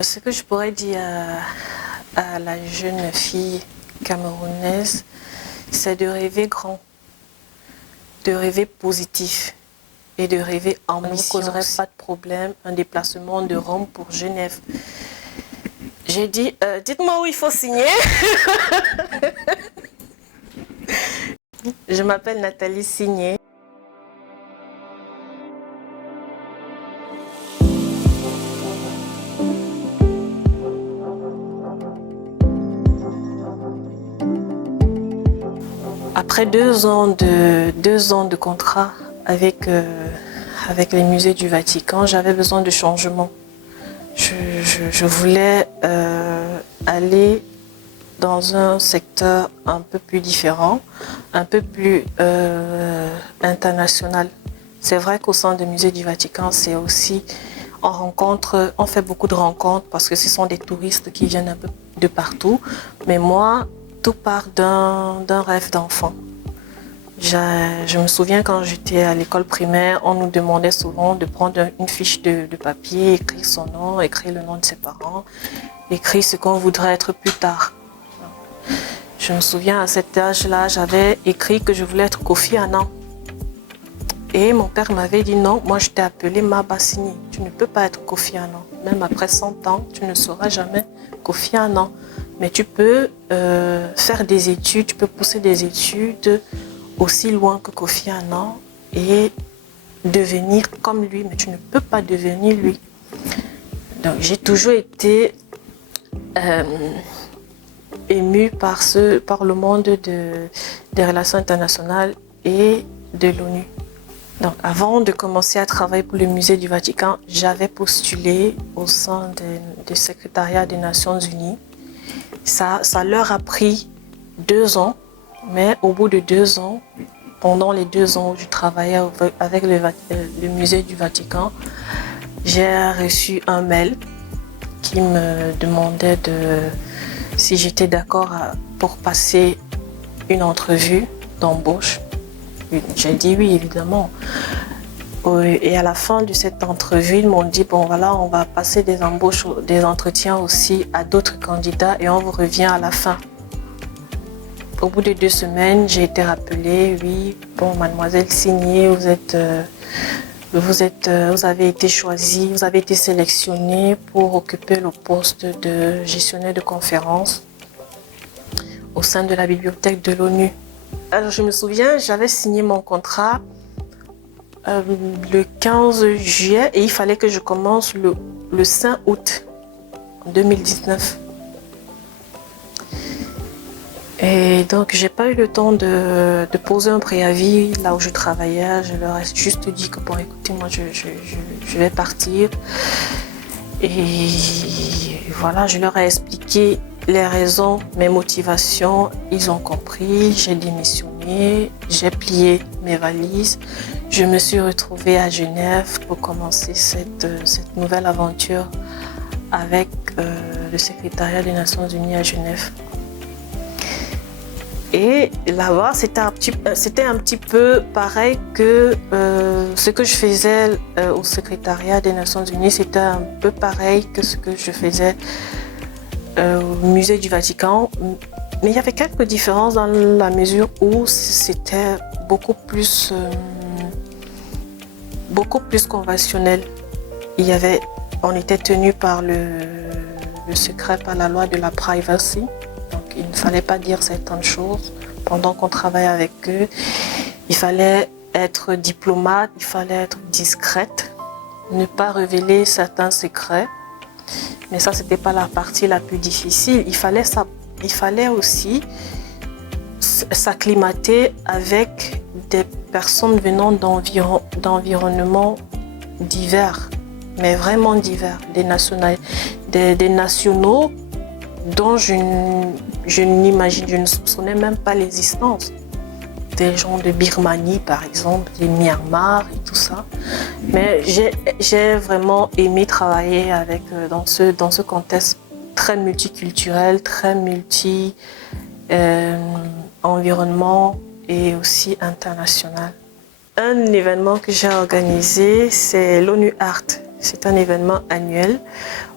Ce que je pourrais dire à la jeune fille camerounaise, c'est de rêver grand, de rêver positif et de rêver ambition. Ne causerait pas de problème un déplacement de Rome pour Genève. J'ai dit, dites-moi où il faut signer. Je m'appelle Nathalie Signé. Après deux ans de contrat avec les musées du Vatican, j'avais besoin de changement. Je voulais aller dans un secteur un peu plus différent, un peu plus international. C'est vrai qu'au sein des musées du Vatican, c'est aussi, on fait beaucoup de rencontres parce que ce sont des touristes qui viennent un peu de partout. Mais moi, tout part d'un rêve d'enfant. Je me souviens quand j'étais à l'école primaire, on nous demandait souvent de prendre une fiche de papier, écrire son nom, écrire le nom de ses parents, écrire ce qu'on voudrait être plus tard. Je me souviens à cet âge-là, j'avais écrit que je voulais être Kofi Annan. Et mon père m'avait dit non, moi je t'ai appelé Mabassini. Tu ne peux pas être Kofi Annan. Même après 100 ans, tu ne seras jamais Kofi Annan. Mais tu peux faire des études, tu peux pousser des études aussi loin que Kofi Annan et devenir comme lui. Mais tu ne peux pas devenir lui. Donc j'ai toujours été émue par le monde des relations internationales et de l'ONU. Donc, avant de commencer à travailler pour le musée du Vatican, j'avais postulé au sein du secrétariat des Nations Unies. Ça leur a pris 2 ans, mais au bout de 2 ans, pendant les 2 ans où je travaillais avec le musée du Vatican, j'ai reçu un mail qui me demandait si j'étais d'accord pour passer une entrevue d'embauche. J'ai dit oui, évidemment. Et à la fin de cette entrevue, ils m'ont dit, bon voilà, on va passer des embauches, des entretiens aussi à d'autres candidats et on vous revient à la fin. Au bout de 2 semaines, j'ai été rappelée, oui, bon, mademoiselle Signé, vous avez été choisie, vous avez été sélectionnée pour occuper le poste de gestionnaire de conférence au sein de la bibliothèque de l'ONU. Alors je me souviens, j'avais signé mon contrat le 15 juillet et il fallait que je commence le 5 août 2019. Et donc j'ai pas eu le temps de poser un préavis là où je travaillais. Je leur ai juste dit que bon écoutez, moi je vais partir. Et voilà, je leur ai expliqué les raisons, mes motivations, ils ont compris, j'ai démissionné, j'ai plié mes valises. Je me suis retrouvée à Genève pour commencer cette nouvelle aventure avec le secrétariat des Nations Unies à Genève. Et là-bas, c'était un petit peu pareil que ce que je faisais au secrétariat des Nations Unies, c'était un peu pareil que ce que je faisais au musée du Vatican, mais il y avait quelques différences dans la mesure où c'était beaucoup plus conventionnel. On était tenu par le secret, par la loi de la privacy. Donc il ne fallait pas dire certaines choses pendant qu'on travaillait avec eux. Il fallait être diplomate, il fallait être discrète, ne pas révéler certains secrets. Mais ça, c'était pas la partie la plus difficile. Il fallait aussi s'acclimater avec des personnes venant d'environnements divers, mais vraiment divers, des nationaux dont je ne soupçonnais même pas l'existence. Des gens de Birmanie, par exemple, des Myanmar et tout ça. Mais j'ai vraiment aimé travailler dans ce contexte très multiculturel, très environnement et aussi international. Un événement que j'ai organisé, c'est l'ONU Art. C'est un événement annuel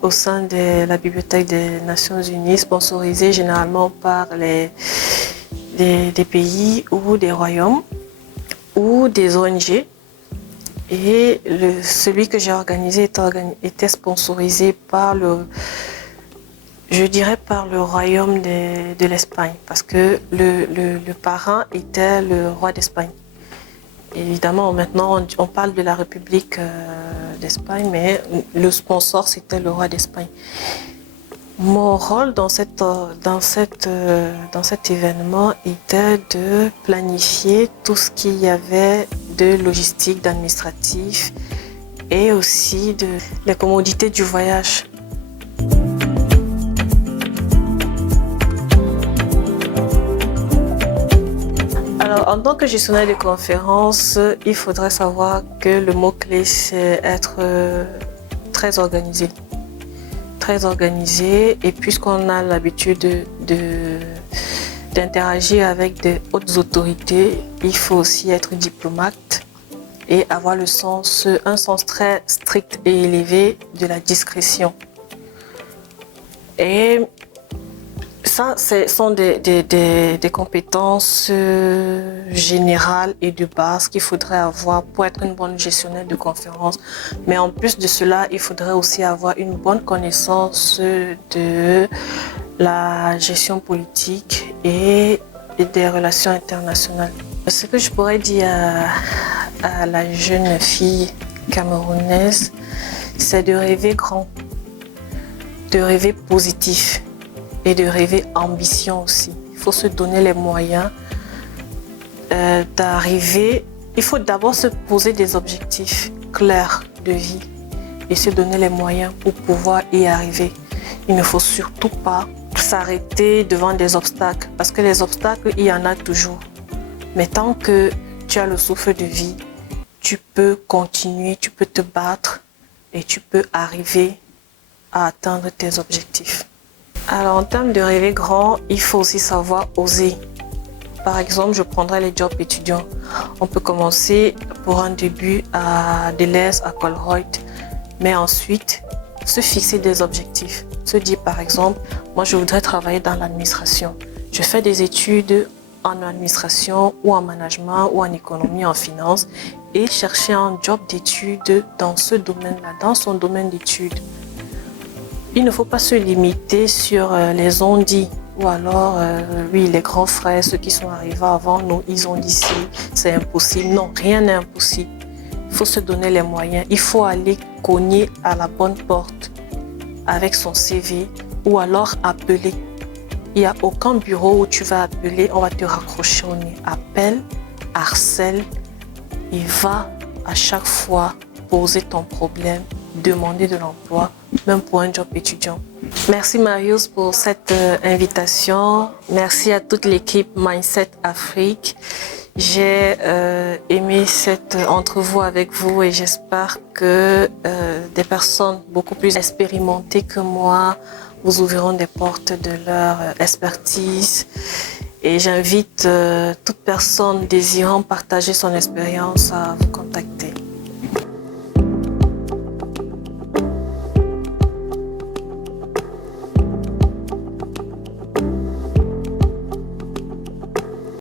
au sein de la Bibliothèque des Nations Unies, sponsorisé généralement par des pays ou des royaumes ou des ONG. Et celui que j'ai organisé était sponsorisé par par le royaume de l'Espagne, parce que le parrain était le roi d'Espagne. Évidemment, maintenant, on parle de la République d'Espagne, mais le sponsor, c'était le roi d'Espagne. Mon rôle dans cet événement était de planifier tout ce qu'il y avait de logistique, d'administratif et aussi de la commodité du voyage. Alors, en tant que gestionnaire de conférences, il faudrait savoir que le mot-clé, c'est être très organisé. Très organisé, et puisqu'on a l'habitude d'interagir avec de hautes autorités, il faut aussi être diplomate et avoir un sens très strict et élevé de la discrétion. Et ça, ce sont des compétences générales et de base qu'il faudrait avoir pour être une bonne gestionnaire de conférences. Mais en plus de cela, il faudrait aussi avoir une bonne connaissance de la gestion politique et des relations internationales. Ce que je pourrais dire à la jeune fille camerounaise, c'est de rêver grand, de rêver positif. Et de rêver ambition aussi. Il faut se donner les moyens d'arriver. Il faut d'abord se poser des objectifs clairs de vie et se donner les moyens pour pouvoir y arriver. Il ne faut surtout pas s'arrêter devant des obstacles, parce que les obstacles, il y en a toujours. Mais tant que tu as le souffle de vie, tu peux continuer, tu peux te battre et tu peux arriver à atteindre tes objectifs. Alors, en termes de rêver grand, il faut aussi savoir oser. Par exemple, je prendrai les jobs étudiants. On peut commencer pour un début à Deleuze, à Colruyt, mais ensuite se fixer des objectifs. Se dire par exemple, moi je voudrais travailler dans l'administration. Je fais des études en administration ou en management ou en économie, en finance, et chercher un job d'études dans ce domaine-là, dans son domaine d'études. Il ne faut pas se limiter sur les on-dit ou alors, oui, les grands frères, ceux qui sont arrivés avant nous, ils ont dit si, c'est impossible. Non, rien n'est impossible. Il faut se donner les moyens. Il faut aller cogner à la bonne porte avec son CV ou alors appeler. Il n'y a aucun bureau où tu vas appeler, on va te raccrocher au nez. Appelle, harcèle et va à chaque fois poser ton problème, demander de l'emploi, même pour un job étudiant. Merci Marius pour cette invitation. Merci à toute l'équipe Mindset Afrique. J'ai aimé cette entrevue avec vous et j'espère que des personnes beaucoup plus expérimentées que moi vous ouvriront des portes de leur expertise. Et j'invite toute personne désirant partager son expérience à vous contacter.